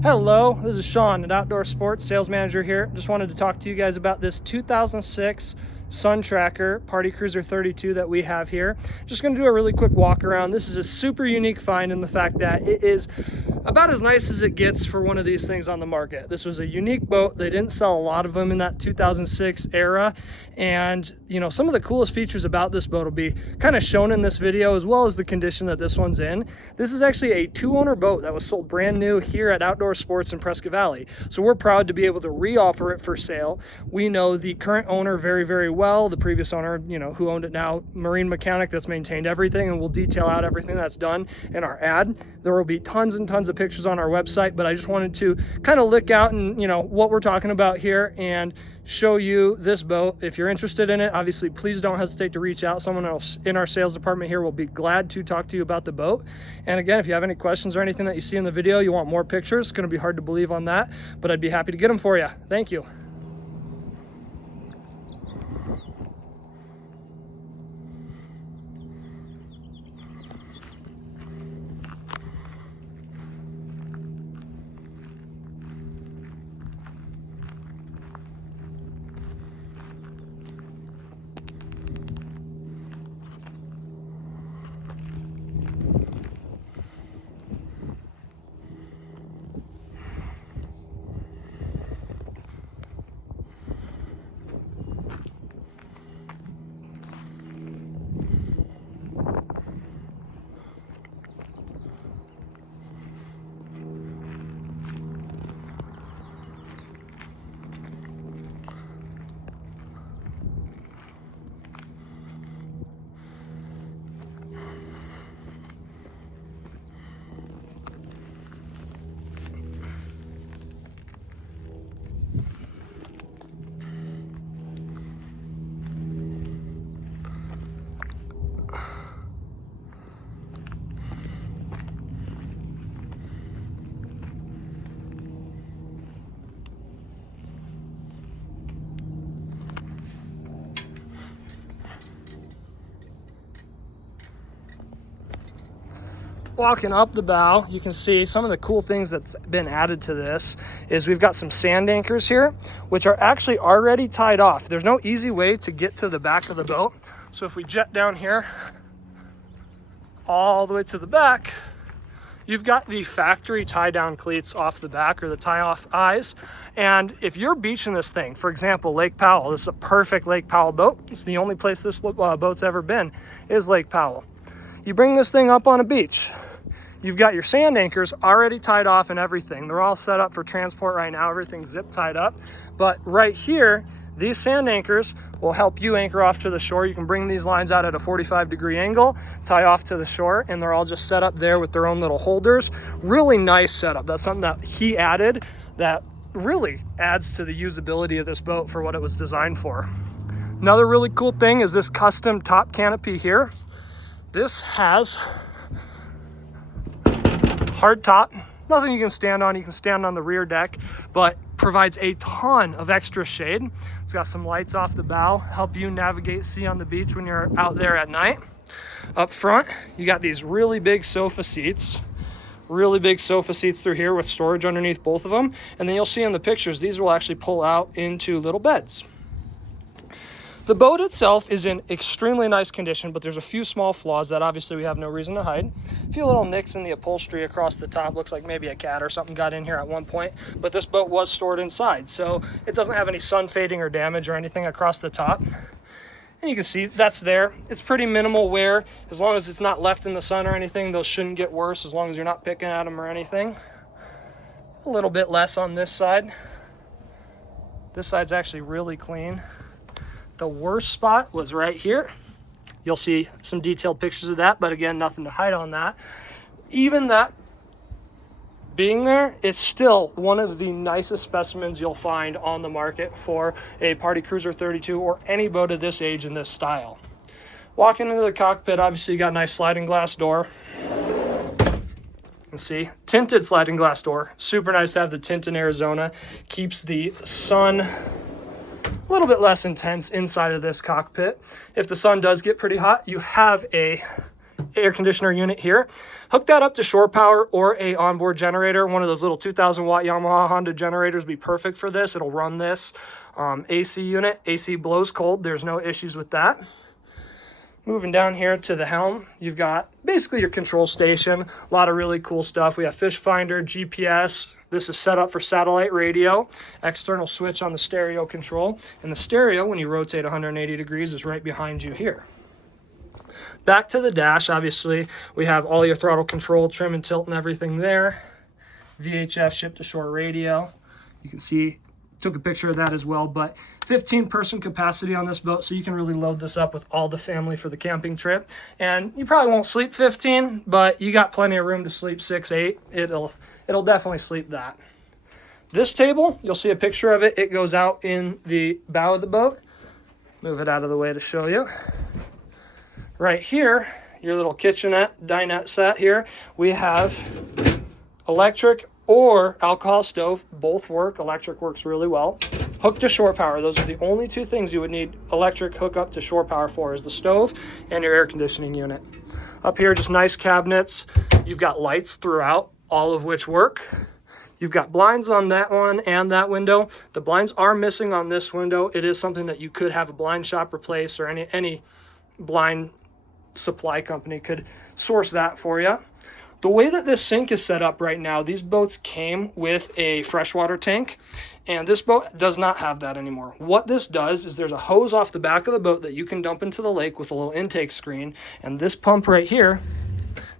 Hello, this is Sean at Outdoor Sports, sales manager here. Just wanted to talk to you guys about this 2006 Sun Tracker Party Cruiser 32 that we have here. Just going to do a really quick walk around. This is a super unique find in the fact that it is about as nice as it gets for one of these things on the market. This was a unique boat. They didn't sell a lot of them in that 2006 era. And you know, some of the coolest features about this boat will be kind of shown in this video, as well as the condition that this one's in. This is actually a 2-owner boat that was sold brand new here at Outdoor Sports in Prescott Valley. So we're proud to be able to re-offer it for sale. We know the current owner very, very well. The previous owner, you know, who owned it now, marine mechanic that's maintained everything, and we'll detail out everything that's done in our ad. There will be tons and tons of pictures on our website, but I just wanted to kind of look out and, you know, what we're talking about here and show you this boat. If you're interested in it, obviously, please don't hesitate to reach out. Someone else in our sales department here will be glad to talk to you about the boat. And again, if you have any questions or anything that you see in the video, you want more pictures, it's going to be hard to believe on that, but I'd be happy to get them for you. Thank you. Walking up the bow, you can see some of the cool things that's been added to this is we've got some sand anchors here, which are actually already tied off. There's no easy way to get to the back of the boat. So if we jet down here all the way to the back, you've got the factory tie down cleats off the back, or the tie off eyes. And if you're beaching this thing, for example, Lake Powell, this is a perfect Lake Powell boat. It's the only place this boat's ever been, is Lake Powell. You bring this thing up on a beach, you've got your sand anchors already tied off and everything. They're all set up for transport right now. Everything's zip tied up. But right here, these sand anchors will help you anchor off to the shore. You can bring these lines out at a 45-degree angle, tie off to the shore, and they're all just set up there with their own little holders. Really nice setup. That's something that he added that really adds to the usability of this boat for what it was designed for. Another really cool thing is this custom top canopy here. This has hard top, nothing you can stand on. You can stand on the rear deck, but provides a ton of extra shade. It's got some lights off the bow, help you navigate, see on the beach when you're out there at night. Up front, you got these really big sofa seats through here with storage underneath both of them. And then you'll see in the pictures, these will actually pull out into little beds. The boat itself is in extremely nice condition, but there's a few small flaws that obviously we have no reason to hide. A few little nicks in the upholstery across the top. Looks like maybe a cat or something got in here at one point, but this boat was stored inside, so it doesn't have any sun fading or damage or anything across the top. And you can see that's there. It's pretty minimal wear. As long as it's not left in the sun or anything, those shouldn't get worse as long as you're not picking at them or anything. A little bit less on this side. This side's actually really clean. The worst spot was right here. You'll see some detailed pictures of that, but again, nothing to hide on that. Even that being there, it's still one of the nicest specimens you'll find on the market for a Party Cruiser 32 or any boat of this age in this style. Walking into the cockpit, obviously you got a nice sliding glass door. You can see, tinted sliding glass door. Super nice to have the tint in Arizona. Keeps the sun a little bit less intense inside of this cockpit. If the sun does get pretty hot, you have a air conditioner unit here. Hook that up to shore power or a onboard generator. One of those little 2,000 watt Yamaha Honda generators would be perfect for this. It'll run this. AC unit, AC blows cold. There's no issues with that. Moving down here to the helm, you've got basically your control station. A lot of really cool stuff. We have fish finder, GPS. This is set up for satellite radio, external switch on the stereo control. And the stereo, when you rotate 180 degrees, is right behind you here. Back to the dash, obviously, we have all your throttle control, trim and tilt and everything there. VHF ship-to-shore radio. You can see, took a picture of that as well, but 15-person capacity on this boat, so you can really load this up with all the family for the camping trip. And you probably won't sleep 15, but you got plenty of room to sleep 6, 8. It'll definitely sleep that. This table, you'll see a picture of it. It goes out in the bow of the boat. Move it out of the way to show you. Right here, your little kitchenette, dinette set here, we have electric or alcohol stove. Both work. Electric works really well. Hook to shore power. Those are the only two things you would need electric hookup to shore power for, is the stove and your air conditioning unit. Up here, just nice cabinets. You've got lights throughout, all of which work. You've got blinds on that one and that window. The blinds are missing on this window. It is something that you could have a blind shop replace, or any blind supply company could source that for you. The way that this sink is set up right now, these boats came with a freshwater tank, and this boat does not have that anymore. What this does is there's a hose off the back of the boat that you can dump into the lake with a little intake screen, and this pump right here,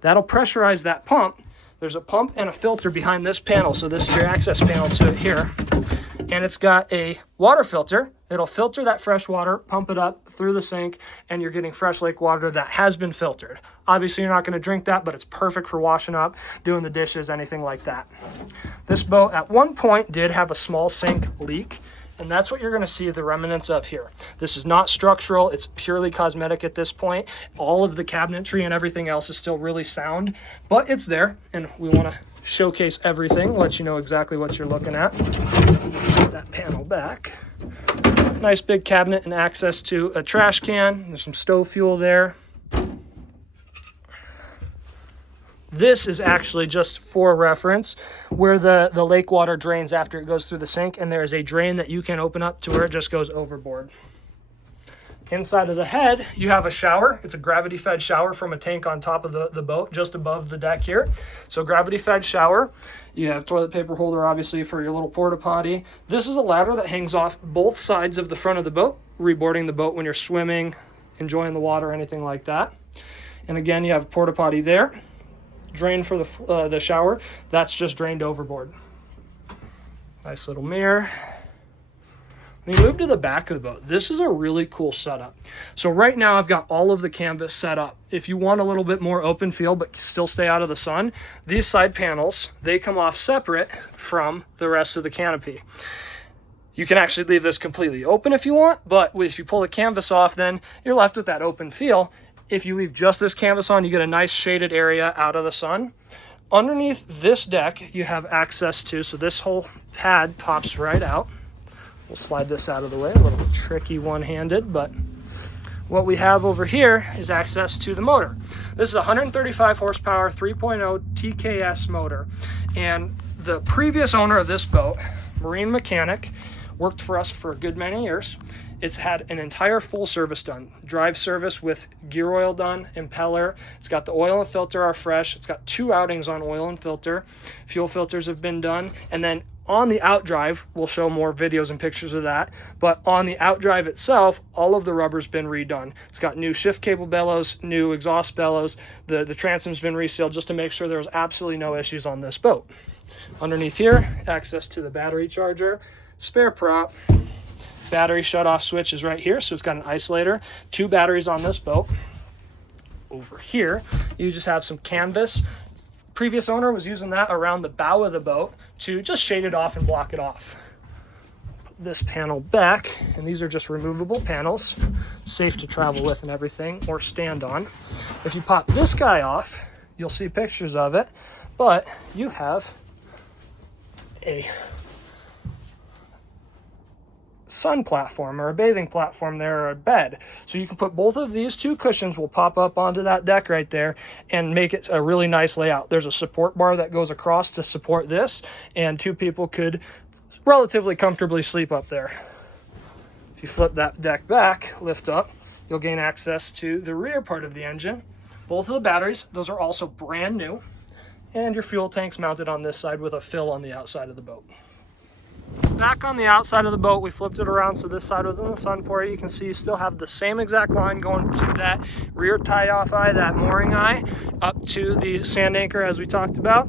that'll pressurize that pump. There's a pump and a filter behind this panel, so this is your access panel to it here. And it's got a water filter. It'll filter that fresh water, pump it up through the sink, and you're getting fresh lake water that has been filtered. Obviously, you're not going to drink that, but it's perfect for washing up, doing the dishes, anything like that. This boat at one point did have a small sink leak, and that's what you're going to see the remnants of here. This is not structural. It's purely cosmetic at this point. All of the cabinetry and everything else is still really sound, but it's there, and we want to showcase everything, let you know exactly what you're looking at. Put that panel back. Nice big cabinet and access to a trash can. There's some stove fuel there. This is actually, just for reference, where the lake water drains after it goes through the sink, and there is a drain that you can open up to where it just goes overboard. Inside of the head, you have a shower. It's a gravity-fed shower from a tank on top of the boat, just above the deck here. So gravity-fed shower. You have toilet paper holder, obviously, for your little porta potty. This is a ladder that hangs off both sides of the front of the boat, reboarding the boat when you're swimming, enjoying the water, anything like that. And again, you have a porta potty there. Drain for the shower. That's just drained overboard. Nice little mirror. When you move to the back of the boat, this is a really cool setup. So right now I've got all of the canvas set up. If you want a little bit more open feel but still stay out of the sun, these side panels, they come off separate from the rest of the canopy. You can actually leave this completely open if you want, but if you pull the canvas off, then you're left with that open feel. If you leave just this canvas on, you get a nice shaded area out of the sun. Underneath this deck, you have access to, so this whole pad pops right out. We'll slide this out of the way, a little tricky one-handed, but what we have over here is access to the motor. This is a 135 horsepower 3.0 TKS motor, and the previous owner of this boat, marine mechanic, worked for us for a good many years. It's had an entire full service done. Drive service with gear oil done, impeller. It's got the oil and filter are fresh. It's got 2 outings on oil and filter. Fuel filters have been done. And then on the outdrive, we'll show more videos and pictures of that, but on the outdrive itself, all of the rubber's been redone. It's got new shift cable bellows, new exhaust bellows. The transom's been resealed just to make sure there's absolutely no issues on this boat. Underneath here, access to the battery charger, spare prop. Battery shut-off switch is right here, so it's got an isolator. 2 batteries on this boat. Over here, you just have some canvas. Previous owner was using that around the bow of the boat to just shade it off and block it off. Put this panel back, and these are just removable panels, safe to travel with and everything, or stand on. If you pop this guy off, you'll see pictures of it, but you have a sun platform or a bathing platform there, or a bed. So you can put both of these two cushions will pop up onto that deck right there and make it a really nice layout. There's a support bar that goes across to support this, and two people could relatively comfortably sleep up there. If you flip that deck back, lift up, you'll gain access to the rear part of the engine. Both of the batteries, those are also brand new, and your fuel tank's mounted on this side with a fill on the outside of the boat. Back on the outside of the boat, we flipped it around so this side was in the sun for you. You can see you still have the same exact line going to that rear tie-off eye, that mooring eye, up to the sand anchor as we talked about.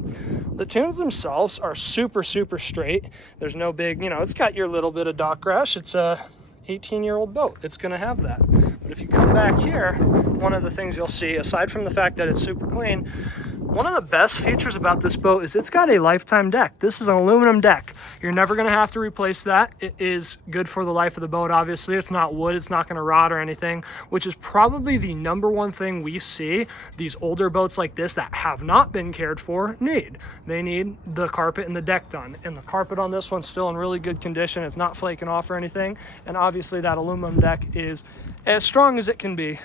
The tunes themselves are super, super straight. There's no big, it's got your little bit of dock crash. It's a 18-year-old boat. It's going to have that. But if you come back here, one of the things you'll see, aside from the fact that it's super clean, one of the best features about this boat is it's got a lifetime deck. This is an aluminum deck. You're never going to have to replace that. It is good for the life of the boat, obviously. It's not wood. It's not going to rot or anything, which is probably the number one thing we see these older boats like this that have not been cared for need. They need the carpet and the deck done. And the carpet on this one's still in really good condition. It's not flaking off or anything. And obviously that aluminum deck is as strong as it can be.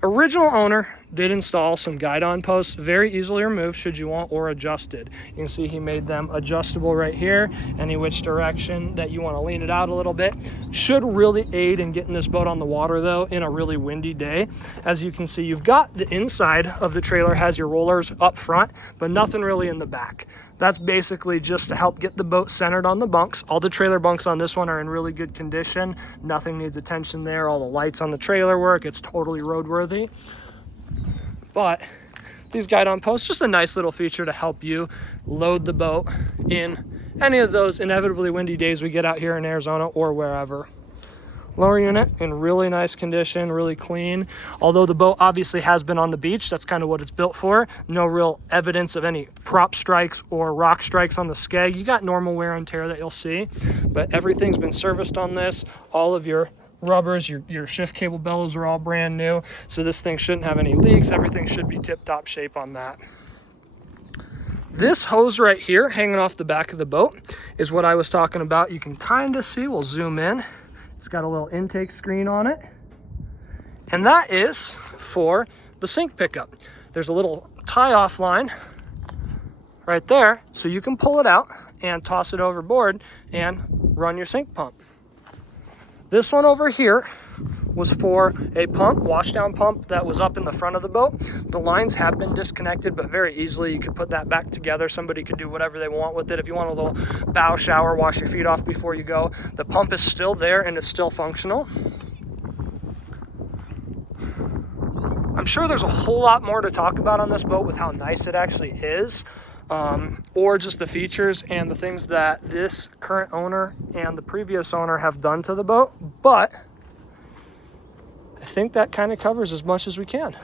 Original owner did install some guide-on posts, very easily removed should you want, or adjusted. You can see he made them adjustable right here, any which direction that you want to lean it out a little bit. Should really aid in getting this boat on the water though in a really windy day. As you can see, you've got the inside of the trailer has your rollers up front, but nothing really in the back. That's basically just to help get the boat centered on the bunks. All the trailer bunks on this one are in really good condition. Nothing needs attention there. All the lights on the trailer work. It's totally roadworthy. But these guide-on posts, just a nice little feature to help you load the boat in any of those inevitably windy days we get out here in Arizona or wherever. Lower unit in really nice condition, really clean. Although the boat obviously has been on the beach, that's kind of what it's built for. No real evidence of any prop strikes or rock strikes on the skeg. You got normal wear and tear that you'll see, but everything's been serviced on this. All of your rubbers, your shift cable bellows are all brand new, so this thing shouldn't have any leaks. Everything should be tip-top shape on that. This hose right here hanging off the back of the boat is what I was talking about. You can kind of see, we'll zoom in. It's got a little intake screen on it, and that is for the sink pickup. There's a little tie-off line right there, so you can pull it out and toss it overboard and run your sink pump. This one over here was for a pump, washdown pump that was up in the front of the boat. The lines have been disconnected, but very easily you could put that back together. Somebody could do whatever they want with it. If you want a little bow shower, wash your feet off before you go. The pump is still there and it's still functional. I'm sure there's a whole lot more to talk about on this boat with how nice it actually is. Or just the features and the things that this current owner and the previous owner have done to the boat, but I think that kind of covers as much as we can.